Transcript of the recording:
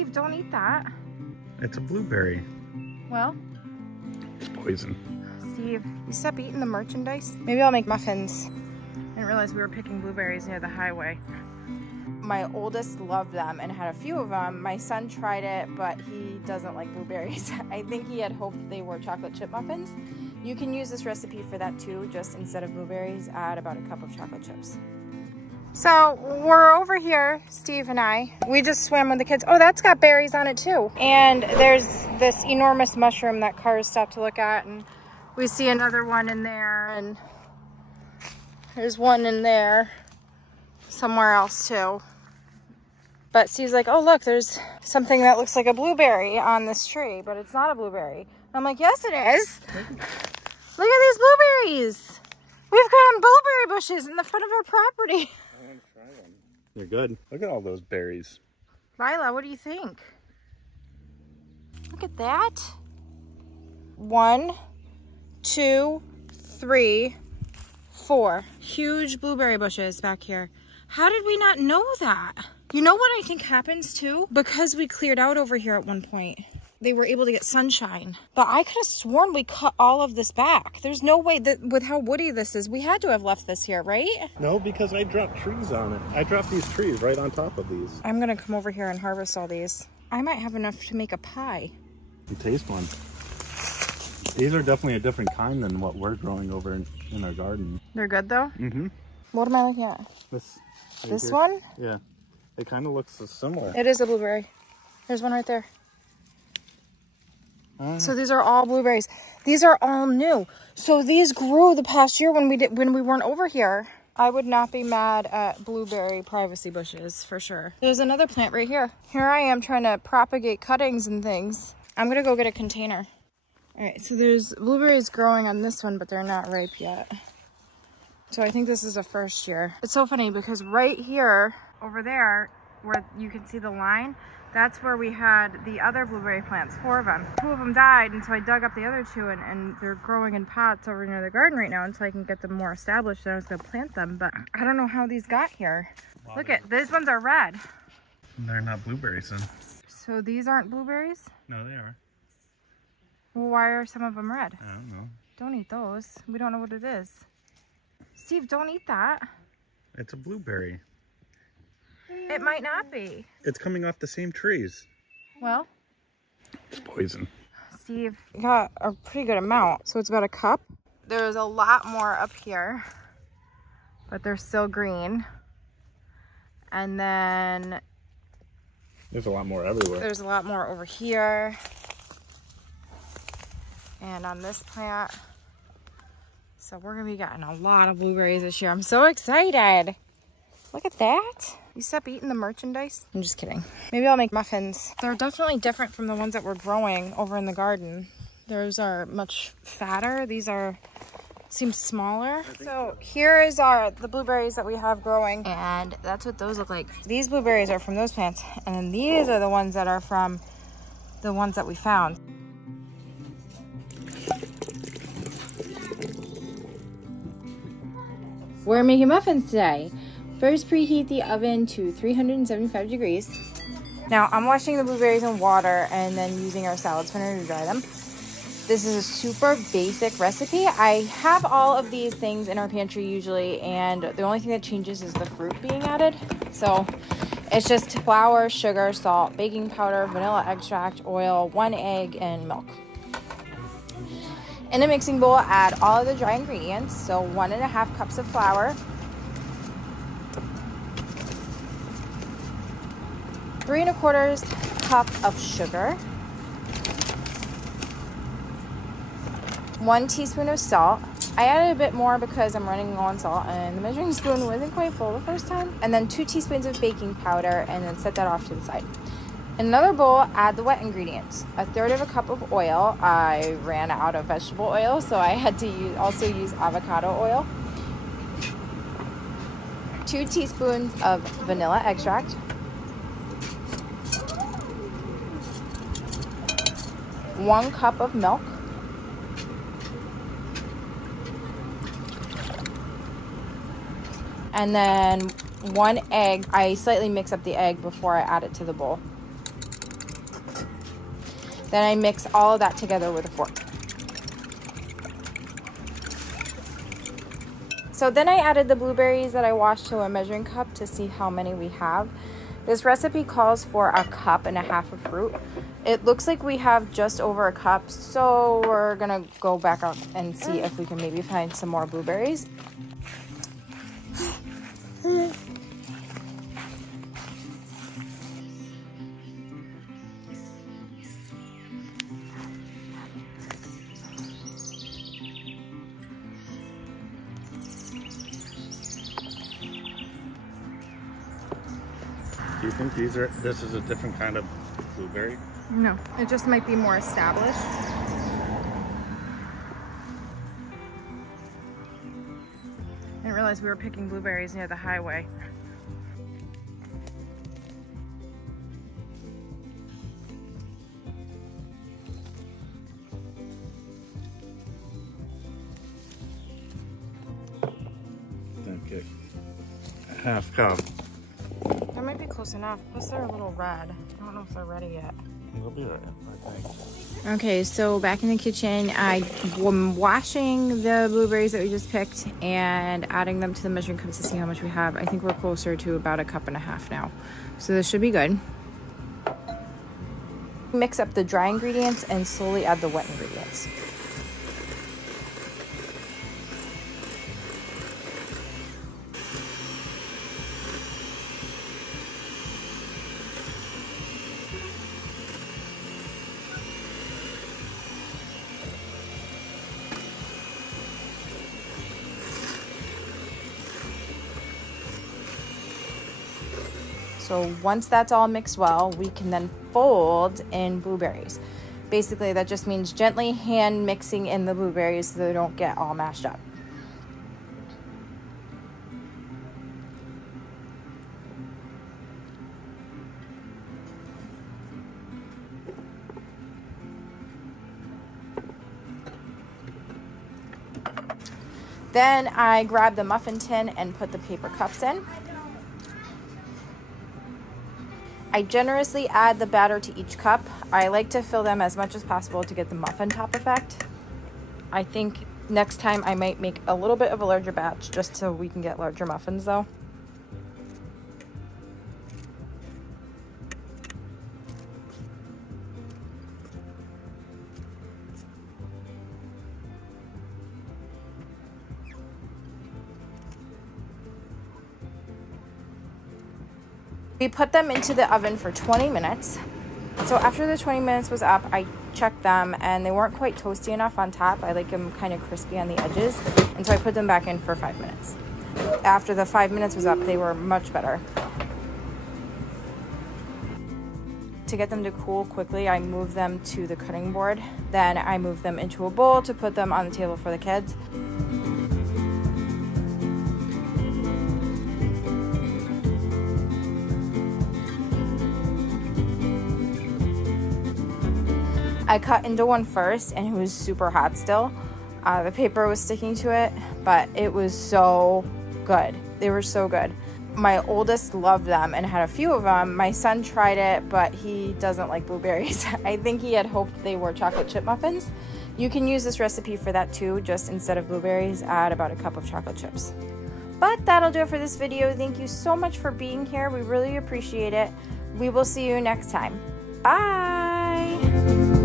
Steve, don't eat that. It's a blueberry. Well, It's poison. Steve, you stop eating the merchandise? Maybe I'll make muffins. I didn't realize we were picking blueberries near the highway. My oldest loved them and had a few of them. My son tried it, but he doesn't like blueberries. I think he had hoped they were chocolate chip muffins. You can use this recipe for that too, just instead of blueberries, add about a cup of chocolate chips. So we're over here, Steve and I. We just swam with the kids. Oh, that's got berries on it too. And there's this enormous mushroom that cars stop to look at, and we see another one in there, and there's one in there somewhere else too. But Steve's like, oh look, there's something that looks like a blueberry on this tree, but it's not a blueberry. I'm like, yes it is. Look at these blueberries. We've got blueberry bushes in the front of our property. I want to try them. They're good. Look at all those berries. Lila, what do you think? Look at that. 1, 2, 3, 4. Huge blueberry bushes back here. How did we not know that? You know what I think happens too? Because we cleared out over here at one point, they were able to get sunshine. But I could have sworn we cut all of this back. There's no way that with how woody this is, we had to have left this here, right? No, because I dropped trees on it. I dropped these trees right on top of these. I'm gonna come over here and harvest all these. I might have enough to make a pie. You taste one. These are definitely a different kind than what we're growing over in our garden. They're good though? Mm-hmm. What am I looking at? This one? Yeah. It kind of looks similar. It is a blueberry. There's one right there. So these are all blueberries. These are all new. So these grew the past year when we weren't over here. I would not be mad at blueberry privacy bushes for sure. There's another plant right here. Here I am trying to propagate cuttings and things. I'm gonna go get a container. All right, so there's blueberries growing on this one, but they're not ripe yet. So I think this is a first year. It's so funny because right here, over there, where you can see the line, that's where we had the other blueberry plants, 4 of them. 2 of them died, and so I dug up the other 2, and they're growing in pots over near the garden right now until I can get them more established, and I was gonna plant them, but I don't know how these got here. Look at, these ones are red. They're not blueberries then. So these aren't blueberries? No, they are. Well, why are some of them red? I don't know. Don't eat those. We don't know what it is. Steve, don't eat that. It's a blueberry. It might not be. It's coming off the same trees. Well, It's poison. Steve got a pretty good amount. So it's about a cup. There's a lot more up here, but they're still green. And then There's a lot more everywhere. there's a lot more over here. And on this plant. So we're gonna be getting a lot of blueberries this year. I'm so excited. Look at that. You stop eating the merchandise? I'm just kidding. Maybe I'll make muffins. They're definitely different from the ones that we're growing over in the garden. Those are much fatter. These seem smaller. So here is the blueberries that we have growing, and that's what those look like. These blueberries are from those plants, and then these are the ones that are from the ones that we found. We're making muffins today. First, preheat the oven to 375 degrees. Now, I'm washing the blueberries in water and then using our salad spinner to dry them. This is a super basic recipe. I have all of these things in our pantry usually, and the only thing that changes is the fruit being added. So it's just flour, sugar, salt, baking powder, vanilla extract, oil, 1 egg, and milk. In a mixing bowl, add all of the dry ingredients. So 1½ cups of flour, 3¼ cup of sugar, 1 teaspoon of salt. I added a bit more because I'm running low on salt and the measuring spoon wasn't quite full the first time. And then 2 teaspoons of baking powder, and then set that off to the side. In another bowl, add the wet ingredients. 1/3 cup of oil. I ran out of vegetable oil, so I had to also use avocado oil. 2 teaspoons of vanilla extract. 1 cup of milk. And then 1 egg. I slightly mix up the egg before I add it to the bowl. Then I mix all of that together with a fork. So then I added the blueberries that I washed to a measuring cup to see how many we have. This recipe calls for 1.5 cups of fruit. It looks like we have just over a cup, so we're gonna go back out and see if we can maybe find some more blueberries. Do you think this is a different kind of blueberry? No, it just might be more established. I didn't realize we were picking blueberries near the highway. Okay, 1/2 cup. That might be close enough. Plus they're a little red. I don't know if they're ready yet. It'll be right, I think. Okay, so back in the kitchen, I am washing the blueberries that we just picked and adding them to the measuring cups to see how much we have. I think we're closer to about 1.5 cups now. So this should be good. Mix up the dry ingredients and slowly add the wet ingredients. So once that's all mixed well, we can then fold in blueberries. Basically, that just means gently hand mixing in the blueberries so they don't get all mashed up. Then I grab the muffin tin and put the paper cups in. I generously add the batter to each cup. I like to fill them as much as possible to get the muffin top effect. I think next time I might make a little bit of a larger batch just so we can get larger muffins though. We put them into the oven for 20 minutes. So after the 20 minutes was up, I checked them and they weren't quite toasty enough on top. I like them kind of crispy on the edges. And so I put them back in for 5 minutes. After the 5 minutes was up, they were much better. To get them to cool quickly, I moved them to the cutting board. Then I moved them into a bowl to put them on the table for the kids. I cut into one first and it was super hot still. The paper was sticking to it, but it was so good. They were so good. My oldest loved them and had a few of them. My son tried it, but he doesn't like blueberries. I think he had hoped they were chocolate chip muffins. You can use this recipe for that too, just instead of blueberries, add about 1 cup of chocolate chips. But that'll do it for this video. Thank you so much for being here. We really appreciate it. We will see you next time. Bye!